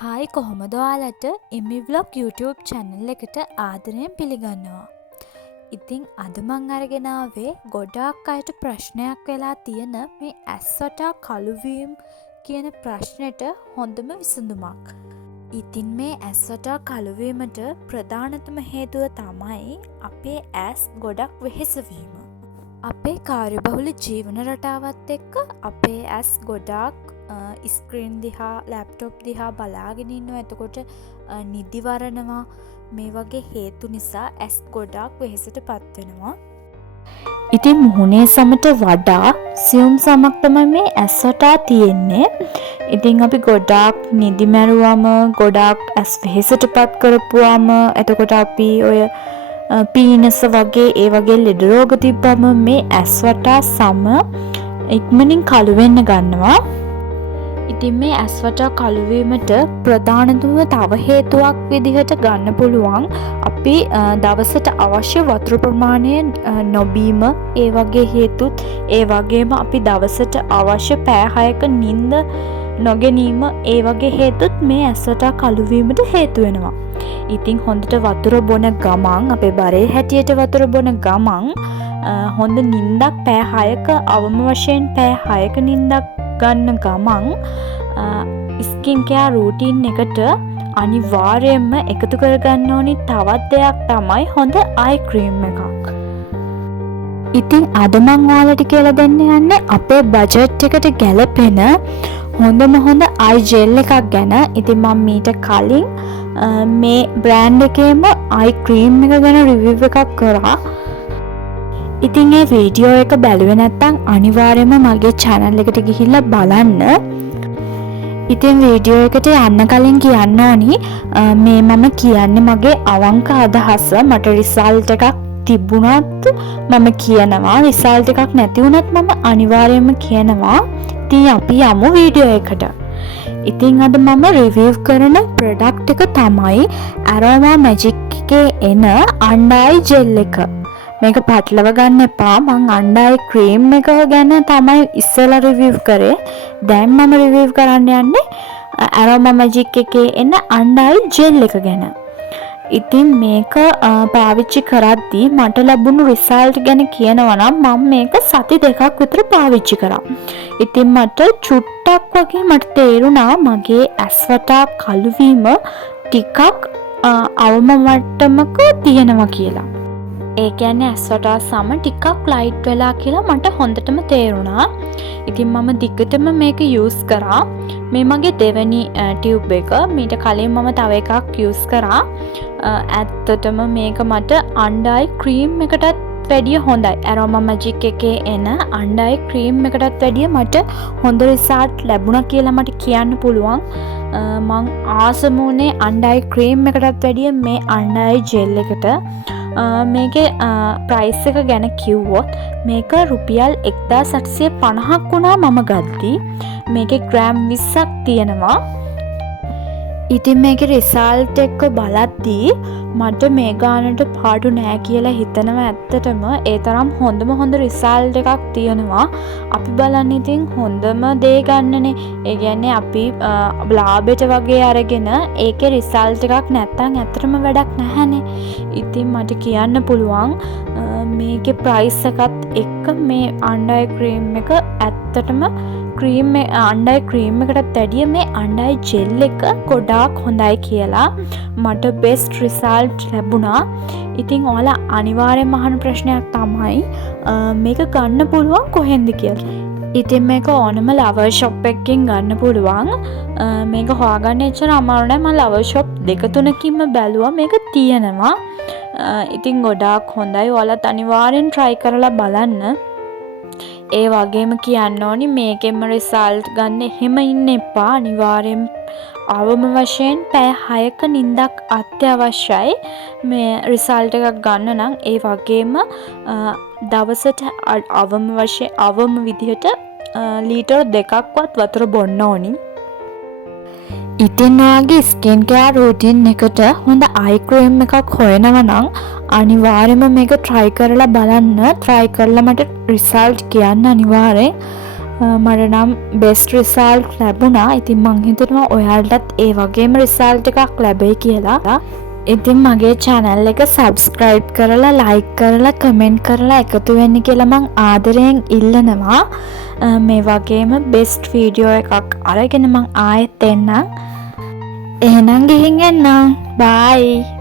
Hi කොහොමද ඔයාලට එමි vlog YouTube channel එකට ආදරයෙන් පිළිගන්නවා. ඉතින් අද මං අරගෙන ආවේ ගොඩාක් අයට ප්‍රශ්නයක් වෙලා තියෙන මේ ඇස් වටා කළු වීම කියන ප්‍රශ්නෙට හොඳම විසඳුමක්. ඉතින් මේ ඇස් වටා කළු වීමට ප්‍රධානතම හේතුව තමයි අපේ ඇස් ගොඩක් වෙහෙස වීම. අපේ කාර්යබහුල ජීවන රටාවත් එක්ක අපේ ඇස් ගොඩාක් ස්ක්‍රීන් දිහා ලැප්ටොප් දිහා බලාගෙන ඉන්නවා. එතකොට නිදිවරනවා. මේ වගේ හේතු නිසා ඇස් ගොඩාක් වෙහෙසට පත් වෙනවා. ඉතින් මුහුණේ සමට වඩා සියුම් සමක් තමයි මේ ඇස් වටා තියෙන්නේ. ඉතින් අපි ගොඩාක් නිදි මැරුවම ගොඩාක් ඇස් වෙහෙසට පත් කරපුවාම එතකොට අපි ඔය පීනස වගේ ඒ වගේ ලෙඩ රෝග තිබ්බම මේ ඇස් වටා සම ඉක්මනින් කළු වෙන්න ගන්නවා. ඉතින් මේ ඇස් වටා කළු වීමට ප්‍රධානතම තව හේතුවක් විදිහට ගන්න පුළුවන් අපි දවසට අවශ්‍ය වතුර ප්‍රමාණය නොබීම. ඒ වගේ හේතුත් ඒ වගේම අපි දවසට අවශ්‍ය පැය 6ක නිින්ද නොගැනීම ඒ වගේ හේතුත් මේ ඇස් වටා කළු වීමට හේතු වෙනවා. ඉතින් හොඳට වතුර බොන ගමන් අපේ බරේ හැටියට වතුර බොන ගමන් හොඳ නිින්දක් පැය 6ක අවම වශයෙන් පැය 6ක නිින්දක් ගන්න ගමන් ස්කින් කෙයාර් රූටින් එකට අනිවාර්යයෙන්ම එකතු කරගන්න ඕනි තවත් දෙයක් තමයි හොඳ අයි ක්‍රීම් එකක්. ඉතින් අද මම ඔයාලට කියලා දෙන්න යන්නේ අපේ බජට් එකට ගැලපෙන හොඳම හොඳ අයි ජෙල් එකක් ගැන. ඉතින් මම මීට කලින් මේ බ්‍රෑන්ඩ් එකේම අයි ක්‍රීම් එක ගැන රිවිව් එකක් කරා. ඉතින් ඒ වීඩියෝ එක බැලුවේ නැත්නම් අනිවාර්යයෙන්ම මගේ channel එකට ගිහිල්ලා බලන්න. ඉතින් වීඩියෝ එකට යන්න කලින් කියන්න ඕනි මේ මම කියන්නේ මගේ අවංක අදහස. මට රිසල්ට් එකක් තිබුණත් මම කියනවා, රිසල්ට් එකක් නැති වුණත් මම අනිවාර්යයෙන්ම කියනවා. ඉතින් අපි යමු වීඩියෝ එකට. ඉතින් අද මම රිවිව් කරන ප්‍රොඩක්ට් එක තමයි Aroma Magic එකේ එන under eye gel එක. මේක පටලව ගන්න එපා. මං under eye cream එක ගැන තමයි ඉස්සෙල්ලා රිවිව් කරේ. දැන් මම රිවිව් කරන්න යන්නේ Aroma Magic එකේ එන under eye gel එක ගැන. ඉතින් මේක පාවිච්චි කරද්දී මට ලැබුණු රිසල්ට් ගැන කියනවා නම් මම මේක සති 2ක් විතර පාවිච්චි කරා. ඉතින් මට චුට්ටක් වගේ මට තේරුණා මගේ ඇස් වටා කළු වීම ටිකක් අවම මට්ටමක තියෙනවා කියලා. ඒ කියන්නේ ඇස් වටා සම ටිකක් ලයිට් වෙලා කියලා මට හොඳටම තේරුණා. ඉතින් මම දිගටම මේක යූස් කරා. මේ මගේ දෙවෙනි ටියුබ් එක. මීට කලින් මම තව එකක් යූස් කරා. ඇත්තටම මේක මට under eye cream එකටත් වැඩිය හොඳයි. Aroma Magic එකේ එන under eye cream එකටත් වැඩිය මට හොඳ රිසල්ට් ලැබුණා කියලා මට කියන්න පුළුවන්. මං ආසම වුණේ under eye cream එකටත් වැඩිය මේ under eye gel එකට. මේකේ ප්‍රයිස් එක ගැන කිව්වොත් මේක රුපියල් 1850ක් වුණා මම ගත්තී. මේකේ ග්‍රෑම් 20ක් තියෙනවා. ඉතින් මේකේ රිසල්ට් එක බලද්දී මට මේ ගානට පාඩු නෑ කියලා හිතනවා. ඇත්තටම ඒ තරම් හොඳ රිසල්ට් එකක් තියෙනවා. අපි බලන්න ඉතින් හොඳම දේ ගන්නනේ. ඒ කියන්නේ අපි ලාභයට වගේ අරගෙන ඒකේ රිසල්ට් එකක් නැත්තම් ඇත්තටම වැඩක් නැහැනේ. ඉතින් මට කියන්න පුළුවන් මේකේ ප්‍රයිස් එකත් එක්ක මේ under eye cream එක ඇත්තටම under eye cream එකටත් වැඩිය මේ under eye gel එක ගොඩාක් හොඳයි කියලා මට best result ලැබුණා. ඉතින් ඔයාලා අනිවාර්යෙන්ම අහන ප්‍රශ්නයක් තමයි මේක ගන්න පුළුවන් කොහෙන්ද කියලා. ඉතින් මේක ඕනම ලවර් shop එකකින් ගන්න පුළුවන්. මේක හොයාගන්න එච්චර අමාරු නෑ. මම ලවර් shop 2-3කින්ම බැලුවා මේක තියෙනවා. ඉතින් ගොඩාක් හොඳයි. ඔයාලත් අනිවාර්යෙන් try කරලා බලන්න. ඒ වගේම කියන්න ඕනි මේකෙම රිසල්ට් ගන්න එහෙම ඉන්න එපා. අනිවාර්යෙන් අවම වශයෙන් පැය 6ක නිින්දක් අත්‍යවශ්‍යයි මේ රිසල්ට් එකක් ගන්න නම්. ඒ වගේම දවසට අවම විදිහට ලීටර් 2ක්වත් වතුර බොන්න ඕනි. ඉතින් ඔයාගේ ස්කින් කෙයාර් රූටින් එකට හොඳ අයි ක්‍රීම් එකක් හොයනවා නම් අනිවාර්යයෙන්ම මේක try කරලා බලන්න. try කරලා මට රිසල්ට් කියන්න අනිවාර්යෙන්. මට නම් බෙස්ට් රිසල්ට් ලැබුණා. ඉතින් මං හිතනවා ඔයාලටත් ඒ වගේම රිසල්ට් එකක් ලැබෙයි කියලා. ඉතින් මගේ channel එක subscribe කරලා like කරලා comment කරලා එකතු වෙන්න කියලා මං ආදරයෙන් ඉල්ලනවා. මේ වගේම best video එකක් අරගෙන මං ආයෙත් එන්නම්. එහෙනම් ගිහින් එන්නම්. bye.